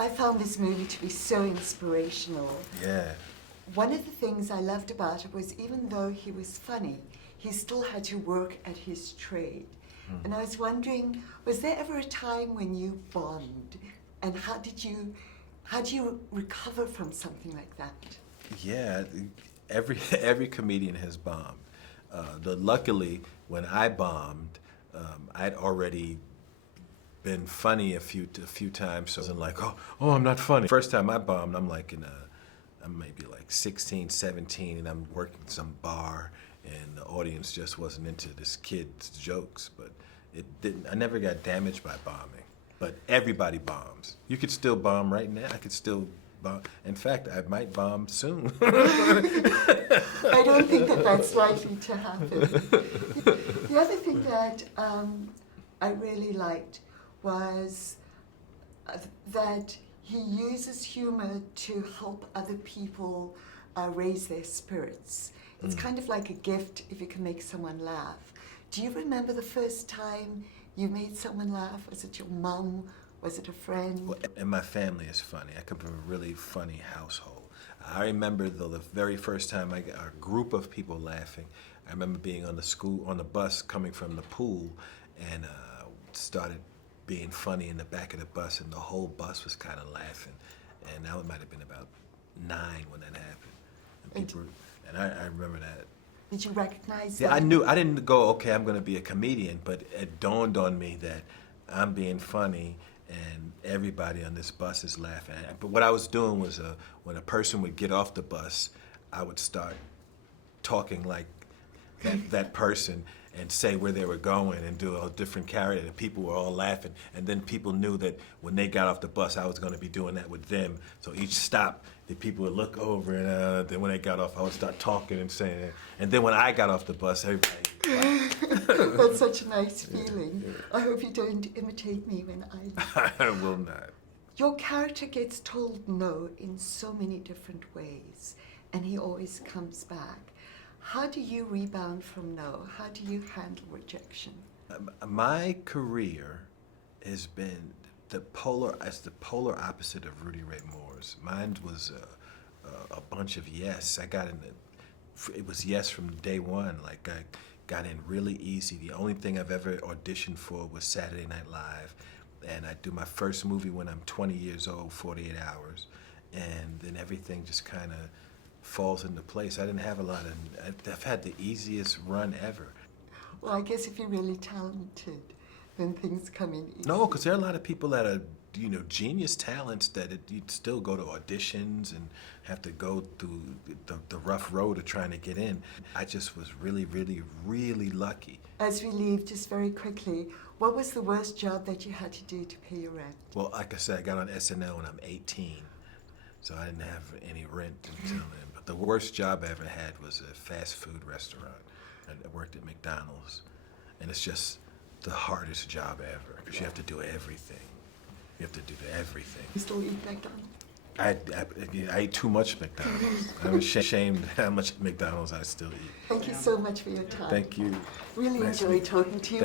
I found this movie to be so inspirational. Yeah. One of the things I loved about it was even though he was funny, he still had to work at his trade. And I was wondering, was there ever a time when you bombed? And how do you recover from something like that? Yeah, every comedian has bombed. Luckily, when I bombed, I'd already been funny a few times, so I wasn't like, oh, I'm not funny. First time I bombed, I'm maybe like 16, 17, and I'm working some bar, and the audience just wasn't into this kid's jokes, but I never got damaged by bombing. But everybody bombs. You could still bomb right now. I could still bomb. In fact, I might bomb soon. I don't think that's likely to happen. The other thing that I really liked was that he uses humor to help other people raise their spirits. It's kind of like a gift if you can make someone laugh. Do you remember the first time you made someone laugh? Was it your mom? Was it a friend? Well, and my family is funny. I come from a really funny household. I remember though the very first time I got a group of people laughing. I remember being on the bus coming from the pool, and started being funny in the back of the bus, and the whole bus was kind of laughing. And that might have been about 9 when that happened. And I remember that. Did you recognize that? Yeah, I knew. I didn't go, okay, I'm going to be a comedian, but it dawned on me that I'm being funny and everybody on this bus is laughing. But what I was doing was when a person would get off the bus, I would start talking like that person and say where they were going and do a different character, and people were all laughing. And then people knew that when they got off the bus, I was going to be doing that with them. So each stop, the people would look over, and then when they got off, I would start talking and saying it. And then when I got off the bus, everybody... That's such a nice feeling. I hope you don't imitate me when I... I will not. Your character gets told no in so many different ways, and he always comes back. How do you rebound from no? How do you handle rejection? My career has been the polar opposite of Rudy Ray Moore's. Mine was a bunch of yes. It was yes from day one. Like I got in really easy. The only thing I've ever auditioned for was Saturday Night Live, and I do my first movie when I'm 20 years old, 48 Hours, and then everything just kind of falls into place. I didn't have I've had the easiest run ever. Well, I guess if you're really talented, then things come in easy. No, because there are a lot of people that are, genius talents that you'd still go to auditions and have to go through the rough road of trying to get in. I just was really, really, really lucky. As we leave, just very quickly, what was the worst job that you had to do to pay your rent? Well, like I said, I got on SNL when I'm 18, so I didn't have any rent until then. But the worst job I ever had was a fast food restaurant. I worked at McDonald's, and it's just the hardest job ever because you have to do everything. You have to do everything. You still eat McDonald's? I eat too much McDonald's. I'm ashamed how much McDonald's I still eat. Thank you so much for your time. Thank you. Really enjoyed talking to you.